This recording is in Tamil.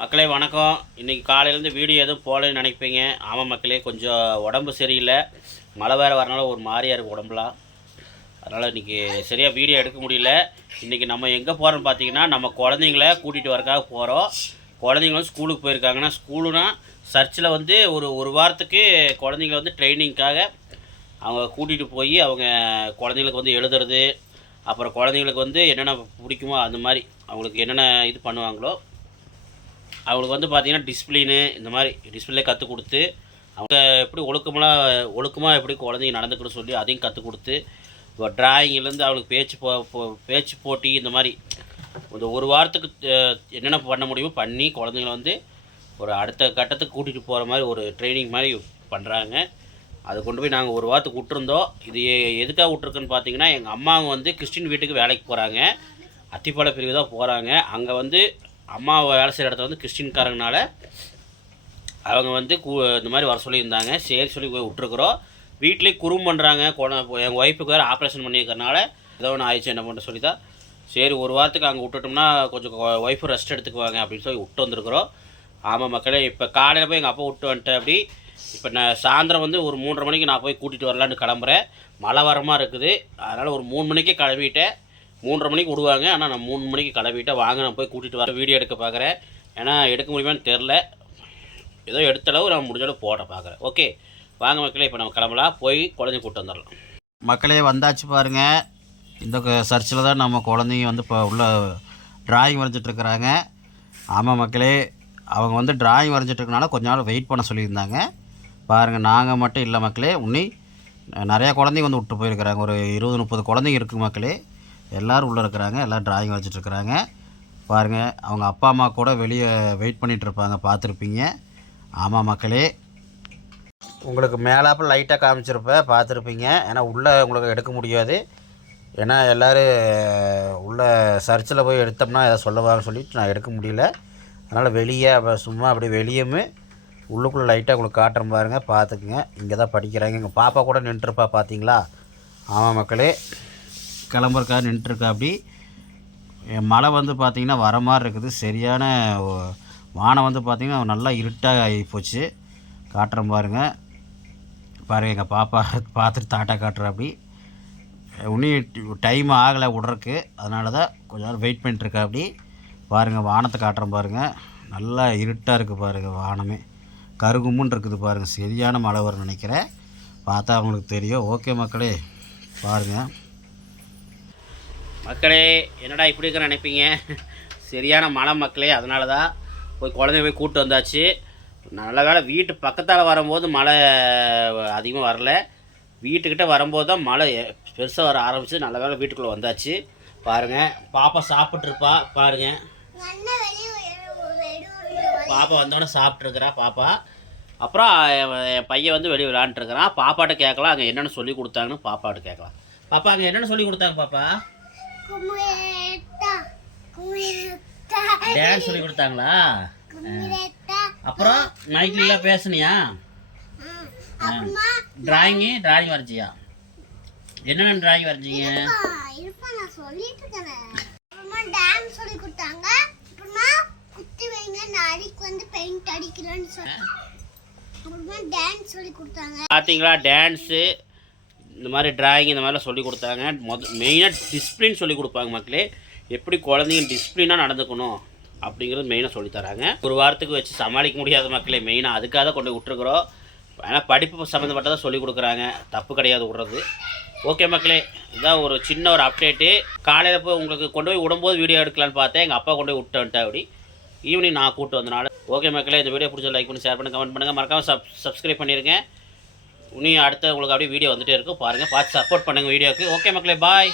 மக்களே வணக்கம். இன்றைக்கி காலையிலேருந்து வீடியோ எதுவும் போகலன்னு நினைப்பீங்க. ஆமாம் மக்களே கொஞ்சம் உடம்பு சரியில்லை. மழை வேறு வரனால ஒரு மாதிரியாக இருக்குது உடம்புலாம். அதனால் இன்றைக்கி சரியாக வீடியோ எடுக்க முடியல. இன்றைக்கி நம்ம எங்கே போகிறோம்னு பார்த்தீங்கன்னா நம்ம குழந்தைங்கள கூட்டிகிட்டு வரக்காக போகிறோம் குழந்தைங்க வந்து ஸ்கூலுக்கு போயிருக்காங்கன்னா ஸ்கூலுனா சர்ச்சில் வந்து ஒரு ஒரு வாரத்துக்கு குழந்தைங்கள வந்து ட்ரைனிங்க்காக அவங்க கூட்டிகிட்டு போய் அவங்க குழந்தைங்களுக்கு வந்து எழுதுறது அப்புறம் குழந்தைங்களுக்கு வந்து என்னென்ன பிடிக்குமோ அந்த மாதிரி அவங்களுக்கு என்னென்ன இது பண்ணுவாங்களோ அவங்களுக்கு வந்து பார்த்திங்கன்னா டிசிப்ளினு இந்த மாதிரி டிஸ்பிளே கற்றுக் கொடுத்து அவங்க எப்படி ஒழுக்கமாக ஒழுக்கமாக எப்படி குழந்தைங்க நடந்துக்கணும் சொல்லி அதையும் கற்றுக் கொடுத்து இப்போ டிராயிங்லேருந்து அவங்களுக்கு பேச்சு போ பேச்சு போட்டி இந்த மாதிரி இந்த ஒரு வாரத்துக்கு என்னென்ன பண்ண முடியுமோ பண்ணி குழந்தைங்கள வந்து ஒரு அடுத்த கட்டத்துக்கு கூட்டிகிட்டு போகிற மாதிரி ஒரு ட்ரைனிங் மாதிரி பண்ணுறாங்க அது கொண்டு போய் நாங்கள் ஒரு வாரத்துக்கு விட்டுருந்தோம். இது எதுக்காக விட்ருக்குன்னு பார்த்தீங்கன்னா எங்கள் அம்மாவும் வந்து கிறிஸ்டின் வீட்டுக்கு வேலைக்கு போகிறாங்க அத்திப்பாளை பிரிவு தான் போகிறாங்க அங்கே வந்து அம்மா வேலை செய்கிற இடத்துல வந்து கிறிஸ்டின்காரங்கனால அவங்க வந்து கூ இந்த மாதிரி வர சொல்லியிருந்தாங்க. சரி சொல்லி போய் விட்ருக்குறோம் வீட்லேயே குறும் பண்ணுறாங்க எங்கள் ஒய்ஃபுக்கு வேறு ஆப்ரேஷன் பண்ணியிருக்கறனால ஏதோ ஒன்று ஆயிடுச்சு என்ன பண்ணுற சொல்லி தான் சரி ஒரு வாரத்துக்கு அங்கே விட்டுட்டோம்னா கொஞ்சம் ஒய்ஃபு ரெஸ்ட் எடுத்துக்குவாங்க அப்படின்னு சொல்லி விட்டு வந்திருக்குறோம். ஆமாம் மக்களே இப்போ காலையில் போய் எங்கள் அப்பா விட்டு வந்துட்டேன் அப்படி. இப்போ நான் சாயந்தரம் வந்து ஒரு மூன்றரை மணிக்கு நான் போய் கூட்டிகிட்டு வரலான்னு கிளம்புறேன். மழை வரமாக இருக்குது. அதனால் ஒரு மூணு மணிக்கே கிளம்பிட்டேன். மூன்றரை மணிக்கு விடுவாங்க. ஆனால் நான் மூணு மணிக்கு கிளம்பிட்டேன் வாங்க நான் போய் கூட்டிகிட்டு வர வீடியோ எடுக்க பார்க்குறேன் ஏன்னா எடுக்க முடியுமான்னு தெரில ஏதோ எடுத்த அளவு நான் முடிஞ்ச அளவு போட பார்க்குறேன் ஓகே. வாங்க மக்களே இப்போ நம்ம கிளம்பலாம். போய் குழந்தைங்க கூப்பிட்டு வந்துடலாம். மக்களே வந்தாச்சு பாருங்கள் இந்த சர்ச்சில் தான் நம்ம குழந்தைங்க வந்து இப்போ உள்ள டிராயிங் வரைஞ்சிட்ருக்குறாங்க ஆமாம் மக்களே அவங்க வந்து டிராயிங் வரைஞ்சிட்ருக்கனால கொஞ்ச நாள் வெயிட் பண்ண சொல்லியிருந்தாங்க. பாருங்கள் நாங்கள் மட்டும் இல்லை மக்களே உன்னி நிறையா குழந்தைங்க வந்து விட்டு போயிருக்கிறாங்க. ஒரு இருபது முப்பது குழந்தைங்க இருக்குது மக்களே. எல்லோரும் உள்ளே இருக்கிறாங்க எல்லோரும் டிராயிங் வரைஞ்சிட்ருக்குறாங்க பாருங்கள் அவங்க அப்பா அம்மா கூட வெளியே வெயிட் பண்ணிகிட்ருப்பாங்க பார்த்துருப்பீங்க. ஆமாம் மக்களே. உங்களுக்கு மேலாப்பில் லைட்டாக காமிச்சிருப்பேன் பார்த்துருப்பீங்க. ஏன்னா உள்ளே உங்களுக்கு எடுக்க முடியாது. ஏன்னா எல்லோரும் உள்ளே சர்ச்சில் போய் எடுத்தோம்னா எதாவது சொல்லுவாங்கன்னு சொல்லிட்டு நான் எடுக்க முடியல. அதனால் வெளியே சும்மா அப்படி வெளியுமே. உள்ளுக்குள்ளே லைட்டாக உங்களுக்கு காட்டுறேன் பாருங்கள் பார்த்துக்குங்க. இங்கே தான் படிக்கிறாங்க. எங்கள் பாப்பா கூட நின்றுருப்பா பார்த்தீங்களா? ஆமாம் மக்களே. கிளம்புறக்கா நின்றுருக்கா அப்படி. என் மழை வந்து பார்த்திங்கன்னா வர மாதிரி இருக்குது. சரியான வானம் வந்து பார்த்திங்கன்னா நல்லா இருட்டாக ஆகி போச்சு காட்டுறேன் பாருங்கள் பாருங்கள் எங்கள் பாப்பா பார்த்துட்டு தாட்டா காட்டுற அப்படி. இன்னும் டைம் ஆகலை விட்றக்கு அதனால தான் கொஞ்ச நேரம் வெயிட் பண்ணிட்டுருக்கா அப்படி. பாருங்கள் வானத்தை காட்டுறேன் பாருங்கள் நல்லா இருட்டாக இருக்குது பாருங்கள் வானமே. கருகுமுன்னு இருக்குது பாருங்கள் சரியான மழை வரும்னு நினைக்கிறேன். பார்த்தா அவங்களுக்கு தெரியும். ஓகே மக்களே பாருங்கள் மக்களே என்னடா இப்படி இருக்க நினைப்பீங்க? சரியான மழை மக்களே அதனால தான் போய் குழந்தைய போய் கூப்பிட்டு வந்தாச்சு. நல்ல வேளை வீட்டு பக்கத்தால் வரும்போது மழை அதிகமாக வரல. வீட்டுக்கிட்ட வரும்போது தான் மழை பெருசாக வர ஆரம்பிச்சு நல்ல வேளை வீட்டுக்குள்ளே வந்தாச்சு. பாருங்கள் பாப்பா சாப்பிட்ருப்பா பாருங்கள் பாப்பா வந்தோடனே சாப்பிட்ருக்குறா பாப்பா. அப்புறம் என் பையன் வந்து வெளியே விளாண்டுருக்கிறான் பாப்பாட்ட கேட்கலாம் அங்கே என்னென்ன சொல்லி கொடுத்தாங்கன்னு பாப்பாட்ட கேட்கலாம். பாப்பா அங்கே என்னென்ன சொல்லி கொடுத்தாங்க பாப்பா? டான்ஸ் சொல்லி கொடுத்தாங்களா? அப்புறம் மைக்கிலாம் பேசுனியா? டிராயிங்கு டிராயிங் வரைஞ்சியா? என்னென்ன டிராயிங் வரைஞ்சிங்க? டான்ஸ் சொல்லி கொடுத்தாங்க. அப்புறமா குத்தி வைங்க நாளைக்கு வந்து பெயிண்ட் அடிக்கிறேன்னு சொன்னேன் அப்புறமா டான்ஸ் சொல்லி கொடுத்தாங்க. பார்த்தீங்களா டான்ஸு இந்த மாதிரி டிராயிங் இந்த மாதிரிலாம் சொல்லி கொடுத்தாங்க. மொத மெயினாக டிசிப்ளின் சொல்லி கொடுப்பாங்க மக்களே. எப்படி குழந்தைங்க டிசிப்ளினாக நடந்துக்கணும் அப்படிங்கிறது மெயினாக சொல்லித்தராங்க ஒரு வாரத்துக்கு வச்சு சமாளிக்க முடியாத மக்களே மெயினாக அதுக்காக தான் கொண்டு போய் விட்டுருக்குறோம். ஏன்னா படிப்பு சம்மந்தப்பட்டதாக சொல்லி கொடுக்குறாங்க. தப்பு கிடையாது விட்றது. ஓகே மக்களே இதான் ஒரு சின்ன ஒரு அப்டேட்டு காலையில் போய் உங்களுக்கு கொண்டு போய் விடும்போது வீடியோ எடுக்கலான்னு பார்த்தேன். எங்கள் அப்பா கொண்டு போய் விட்டு அப்படி. ஈவினிங் நான் கூப்பிட்டு வந்தனால ஓகே மக்களே இந்த வீடியோ பிடிச்ச லைக் பண்ணி ஷேர் பண்ணி கமெண்ட் பண்ணுங்கள் மறக்காமல் சப் சப்ஸ்கிரைப் பண்ணிடுங்க இனியும் அடுத்த உங்களுக்கு அப்படியே வீடியோ வந்துட்டே இருக்கும். பாருங்கள் பார்த்து சப்போர்ட் பண்ணுங்கள் வீடியோக்கு ஓகே மக்களே பாய்